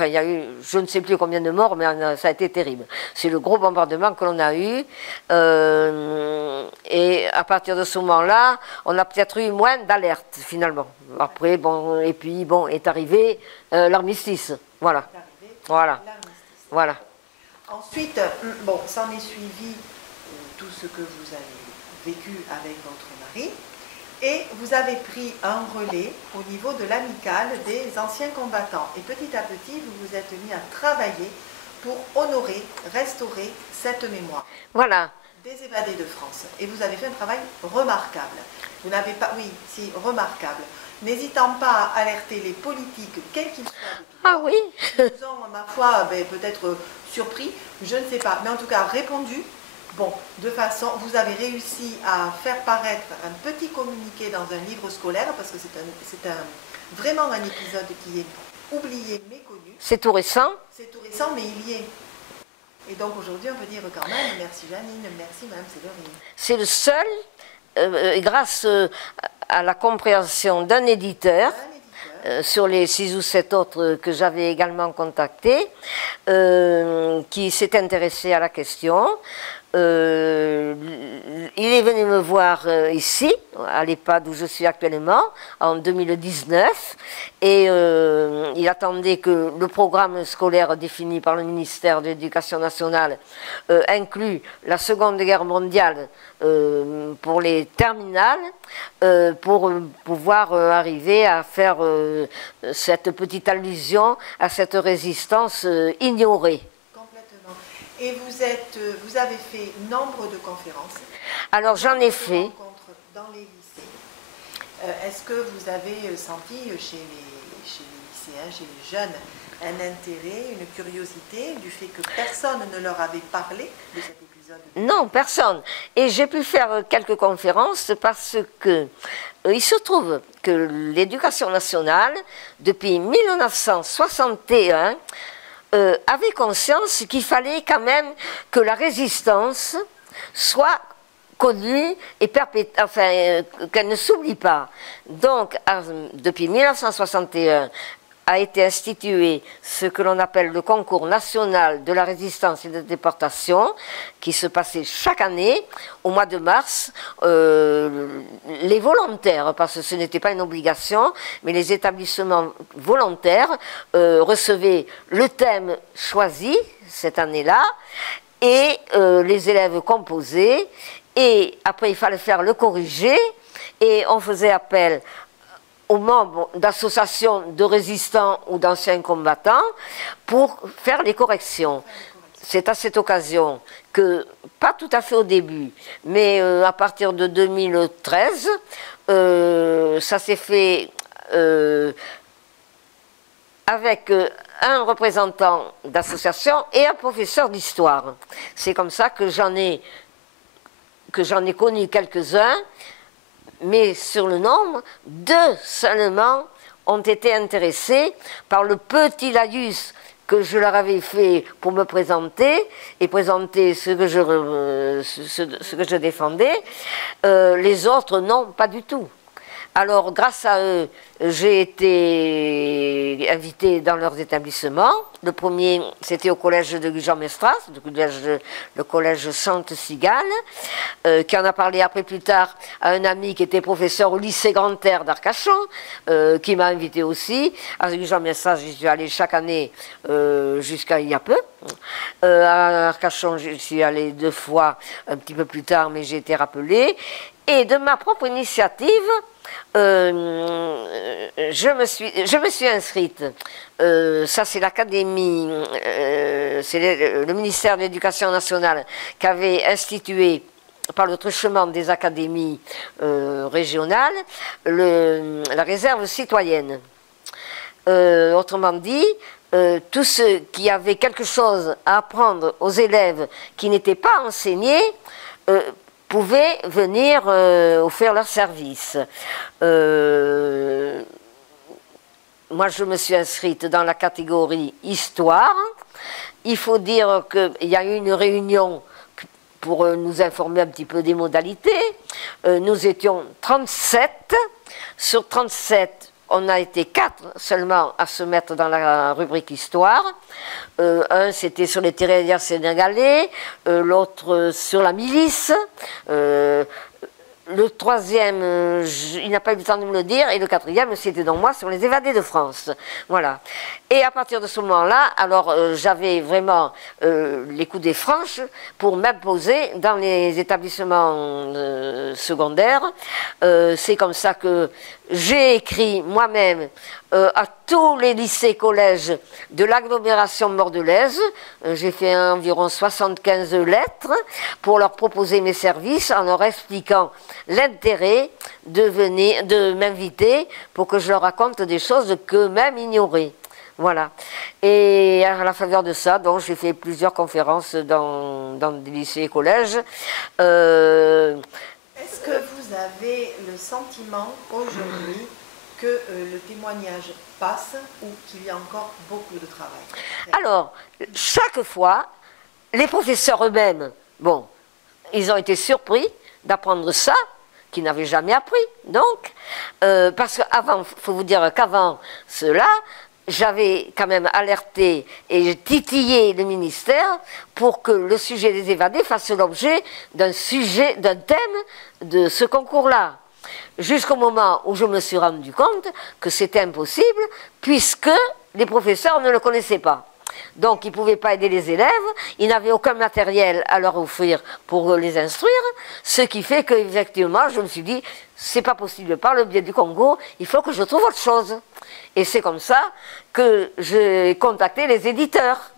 il y a eu, je ne sais plus combien de morts, mais ça a été terrible. C'est le gros bombardement que l'on a eu, et à partir de ce moment-là, on a peut-être eu moins d'alertes, finalement. Après, bon, et puis, bon, est arrivé l'armistice, voilà. Voilà. Voilà. Ensuite, bon, s'en est suivi tout ce que vous avez vécu avec votre mari. Et vous avez pris un relais au niveau de l'amicale des anciens combattants. Et petit à petit, vous vous êtes mis à travailler pour honorer, restaurer cette mémoire. Voilà. Des évadés de France. Et vous avez fait un travail remarquable. Vous n'avez pas, oui, si, remarquable. N'hésitant pas à alerter les politiques, quels qu'ils soient. Ah oui. Ils vous ont, ma foi, peut-être surpris, je ne sais pas, mais en tout cas répondu. Bon, de façon, vous avez réussi à faire paraître un petit communiqué dans un livre scolaire, parce que c'est vraiment un épisode qui est oublié, méconnu. C'est tout récent. C'est tout récent, mais il y est. Et donc aujourd'hui, on peut dire quand même, merci Janine, merci Mme Séverine. C'est le seul, grâce à la compréhension d'un éditeur, sur les 6 ou 7 autres que j'avais également contactés, qui s'est intéressé à la question. Il est venu me voir ici, à l'EHPAD où je suis actuellement, en 2019, et il attendait que le programme scolaire défini par le ministère de l'Éducation nationale inclue la Seconde Guerre mondiale pour les terminales, pour pouvoir arriver à faire cette petite allusion à cette résistance ignorée. Et vous avez fait nombre de conférences. Alors j'en ai fait. Dans les lycées. Est-ce que vous avez senti chez les lycéens, chez les jeunes, un intérêt, une curiosité du fait que personne ne leur avait parlé de cet épisode? Non, personne. Et j'ai pu faire quelques conférences parce que il se trouve que l'Éducation nationale, depuis 1961, avait conscience qu'il fallait quand même que la résistance soit connue et qu'elle ne s'oublie pas. Donc, depuis 1961, a été institué ce que l'on appelle le concours national de la résistance et de déportation, qui se passait chaque année, au mois de mars. Les volontaires, parce que ce n'était pas une obligation, mais les établissements volontaires recevaient le thème choisi cette année-là, et les élèves composaient, et après il fallait faire le corrigé, et on faisait appel aux membres d'associations de résistants ou d'anciens combattants pour faire les corrections. C'est à cette occasion que, pas tout à fait au début, mais à partir de 2013, ça s'est fait avec un représentant d'association et un professeur d'histoire. C'est comme ça que j'en ai connu quelques-uns, mais sur le nombre, 2 seulement ont été intéressés par le petit laïus que je leur avais fait pour me présenter et présenter ce que je défendais. Les autres, non, pas du tout. Alors, grâce à eux, j'ai été invitée dans leurs établissements. Le premier, c'était au collège de Gujan-Mestras, le collège Sainte-Cigale, qui en a parlé après plus tard à un ami qui était professeur au lycée Grand-Air d'Arcachon, qui m'a invité aussi. À Gujan-Mestras, j'y suis allée chaque année jusqu'à il y a peu. À Arcachon, j'y suis allée 2 fois, un petit peu plus tard, mais j'ai été rappelée. Et de ma propre initiative, je me suis inscrite. Ça, c'est l'académie, c'est le ministère de l'Éducation nationale qui avait institué, par le truchement des académies régionales, la réserve citoyenne. Autrement dit, tous ceux qui avaient quelque chose à apprendre aux élèves qui n'étaient pas enseignés, pouvaient venir offrir leur service. Moi, je me suis inscrite dans la catégorie Histoire. Il faut dire qu'il y a eu une réunion pour nous informer un petit peu des modalités. Nous étions 37. Sur 37, on a été 4 seulement à se mettre dans la rubrique Histoire. Un, c'était sur les tirailleurs sénégalais, l'autre sur la milice, le troisième, il n'a pas eu le temps de me le dire, et le quatrième, c'était donc moi sur les évadés de France. Voilà. Et à partir de ce moment-là, alors j'avais vraiment les coudées franches pour m'imposer dans les établissements secondaires. C'est comme ça que j'ai écrit moi-même à tous les lycées-collèges de l'agglomération bordelaise. J'ai fait environ 75 lettres pour leur proposer mes services en leur expliquant l'intérêt de m'inviter pour que je leur raconte des choses qu'eux-mêmes ignoraient. Voilà. Et à la faveur de ça, donc j'ai fait plusieurs conférences dans des lycées et collèges. Est-ce que vous avez le sentiment aujourd'hui que le témoignage passe ou qu'il y a encore beaucoup de travail? Alors, chaque fois, les professeurs eux-mêmes, bon, ils ont été surpris d'apprendre ça, qu'ils n'avaient jamais appris. Donc, parce qu'avant, il faut vous dire qu'avant cela, j'avais quand même alerté et titillé le ministère pour que le sujet des évadés fasse l'objet d'un thème de ce concours-là. Jusqu'au moment où je me suis rendu compte que c'était impossible, puisque les professeurs ne le connaissaient pas. Donc ils ne pouvaient pas aider les élèves, ils n'avaient aucun matériel à leur offrir pour les instruire, ce qui fait qu'effectivement, je me suis dit, c'est pas possible, par le biais du Congo, il faut que je trouve autre chose. Et c'est comme ça que j'ai contacté les éditeurs.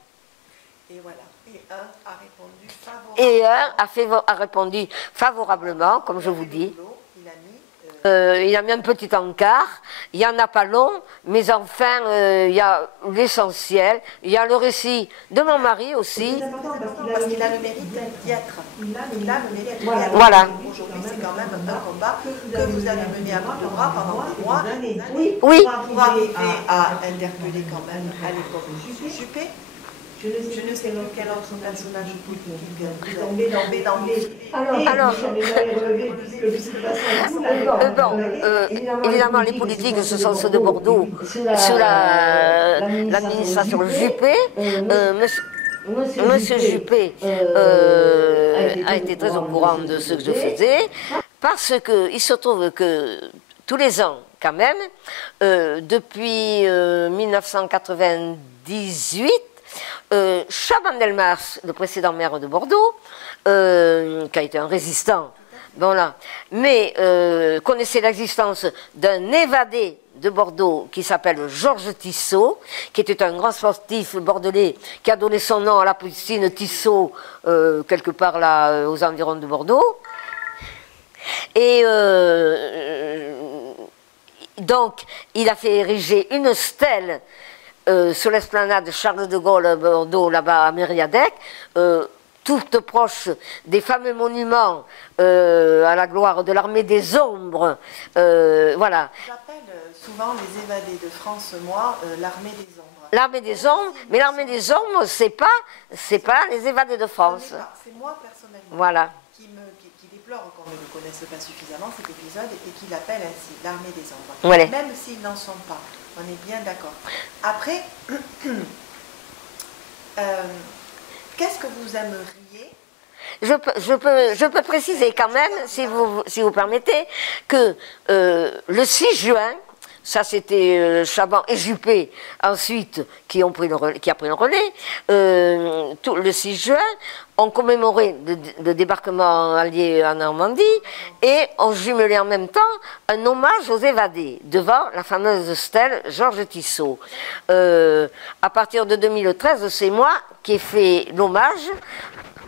Et voilà, et un a répondu favorablement. Et un a répondu favorablement, comme je vous dis. Il a mis un petit encart, il n'y en a pas long, mais enfin, il y a l'essentiel, il y a le récit de mon mari aussi. Parce qu'il a le mérite d'y être. Il a le mérite d'y être. Voilà. Aujourd'hui, c'est quand même un combat que vous avez mené à bout de bras pendant des mois, des années. Oui. Pour arriver à interpeller quand même à l'époque Juppé. Je ne sais pas quel autre personnage politique tombé dans les... Alors, évidemment, les politiques, ce sont ceux de Bordeaux, sous l'administration Juppé. Monsieur Juppé a été très au courant de ce que je faisais, parce qu'il se trouve que tous les ans, quand même, depuis 1998, Chaban-Delmas, le précédent maire de Bordeaux, qui a été un résistant, voilà, mais connaissait l'existence d'un évadé de Bordeaux qui s'appelle Georges Tissot, qui était un grand sportif bordelais qui a donné son nom à la piscine Tissot, quelque part là, aux environs de Bordeaux. Et donc, il a fait ériger une stèle sur l'esplanade Charles de Gaulle à Bordeaux, là-bas à Mériadec, toute proche des fameux monuments à la gloire de l'armée des ombres. Voilà. J'appelle souvent les évadés de France, moi, l'armée des ombres. L'armée des ombres, mais l'armée des ombres, c'est pas les évadés de France. C'est moi personnellement voilà. qui déplore qu'on ne le connaisse pas suffisamment cet épisode et qui l'appelle ainsi, l'armée des ombres. Voilà. Même s'ils n'en sont pas, on est bien d'accord. Après, qu'est-ce que vous aimeriez? Je peux préciser quand même, si vous permettez, que le 6 juin, ça c'était Chaban et Juppé ensuite qui a pris le relais, le 6 juin, on commémorait le débarquement allié en Normandie et on jumelait en même temps un hommage aux évadés devant la fameuse stèle Georges Tissot. À partir de 2013, c'est moi qui ai fait l'hommage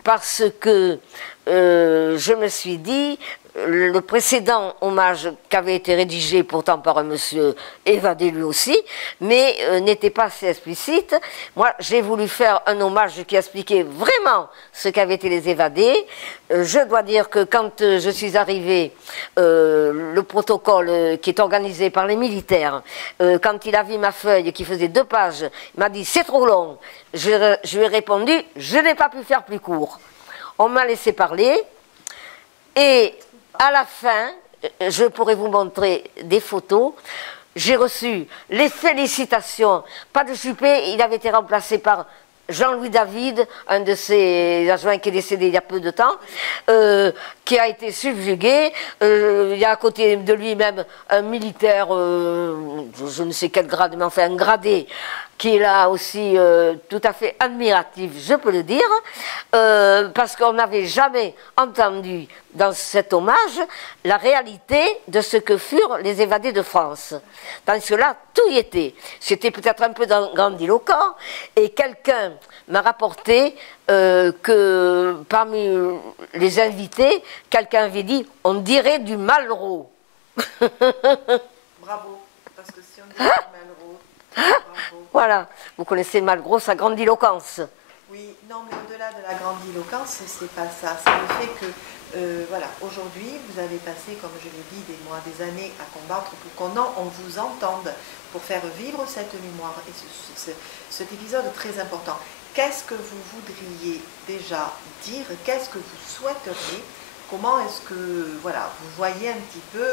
parce que je me suis dit, le précédent hommage qui avait été rédigé pourtant par un monsieur évadé lui aussi, mais n'était pas assez explicite. Moi, j'ai voulu faire un hommage qui expliquait vraiment ce qu'avaient été les évadés. Je dois dire que quand je suis arrivée, le protocole qui est organisé par les militaires, quand il a vu ma feuille qui faisait 2 pages, il m'a dit « c'est trop long ». Je lui ai répondu « je n'ai pas pu faire plus court ». On m'a laissé parler et à la fin, je pourrais vous montrer des photos. J'ai reçu les félicitations, pas de Juppé, il avait été remplacé par Jean-Louis David, un de ses adjoints qui est décédé il y a peu de temps, qui a été subjugué. Il y a à côté de lui-même un militaire, je ne sais quel grade, mais enfin un gradé, qui est là aussi tout à fait admiratif, je peux le dire, parce qu'on n'avait jamais entendu dans cet hommage la réalité de ce que furent les évadés de France. Dans cela, tout y était. C'était peut-être un peu grandiloquent, et quelqu'un m'a rapporté que parmi les invités, quelqu'un avait dit « on dirait du Malraux ». Bravo, parce que si on dit du Malraux, bravo. Voilà, vous connaissez Malraux, sa grandiloquence. Oui, non, mais au-delà de la grandiloquence, c'est pas ça. C'est le fait que, voilà, aujourd'hui, vous avez passé, comme je l'ai dit, des mois, des années à combattre pour on vous entende, pour faire vivre cette mémoire. Et cet épisode est très important. Qu'est-ce que vous voudriez déjà dire? Qu'est-ce que vous souhaiteriez? Comment est-ce que, voilà, vous voyez un petit peu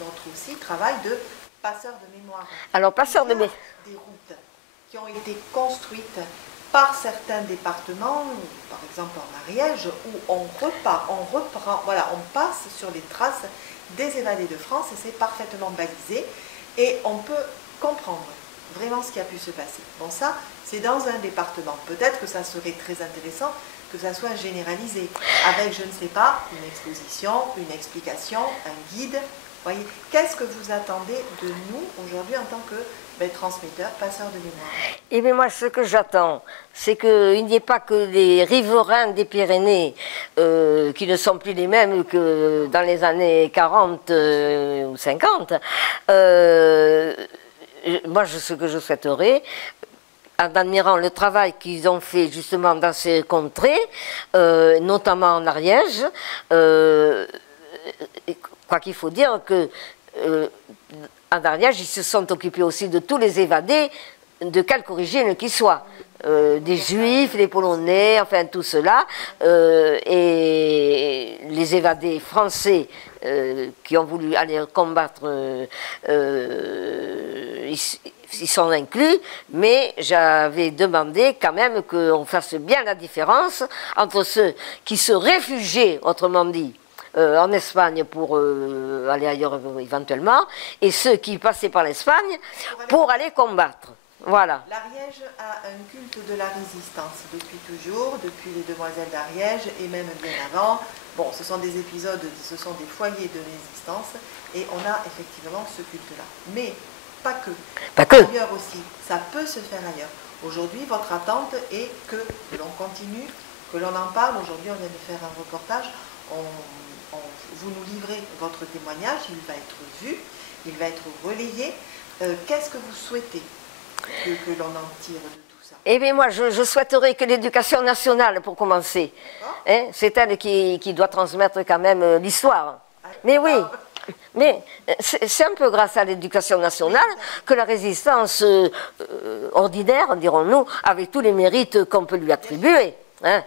notre aussi travail de passeur de mémoire? Alors, passeur de mémoire. Des routes qui ont été construites par certains départements, par exemple en Ariège, où on reprend, voilà, on passe sur les traces des évadés de France et c'est parfaitement balisé et on peut comprendre vraiment ce qui a pu se passer. Bon, ça, c'est dans un département. Peut-être que ça serait très intéressant que ça soit généralisé, avec, je ne sais pas, une exposition, une explication, un guide. Voyez, qu'est-ce que vous attendez de nous aujourd'hui en tant que transmetteur, passeur de mémoire? Eh bien moi, ce que j'attends, c'est qu'il n'y ait pas que les riverains des Pyrénées, qui ne sont plus les mêmes que dans les années 40 ou 50. Moi, ce que je souhaiterais, en admirant le travail qu'ils ont fait justement dans ces contrées, notamment en Ariège, quoi qu'il faut dire que en Ariège, ils se sont occupés aussi de tous les évadés, de quelque origine qu'ils soient. Des Juifs, des Polonais, enfin tout cela. Et les évadés français qui ont voulu aller combattre, ils sont inclus, mais j'avais demandé quand même qu'on fasse bien la différence entre ceux qui se réfugiaient, autrement dit, en Espagne pour aller ailleurs éventuellement, et ceux qui passaient par l'Espagne pour aller combattre. Voilà. L'Ariège a un culte de la résistance depuis toujours, depuis les Demoiselles d'Ariège et même bien avant. Bon, ce sont des épisodes, ce sont des foyers de résistance et on a effectivement ce culte-là. Mais pas que. Pas que. Ailleurs aussi, ça peut se faire ailleurs. Aujourd'hui, votre attente est que l'on continue, que l'on en parle. Aujourd'hui, on vient de faire un reportage. Vous nous livrez votre témoignage, il va être vu, il va être relayé. Qu'est-ce que vous souhaitez que l'on en tire de tout ça? Eh bien moi, je souhaiterais que l'éducation nationale, pour commencer, hein, c'est elle qui doit transmettre quand même l'histoire. Mais oui, Mais c'est un peu grâce à l'éducation nationale que la résistance ordinaire, dirons-nous, avec tous les mérites qu'on peut lui attribuer. Hein.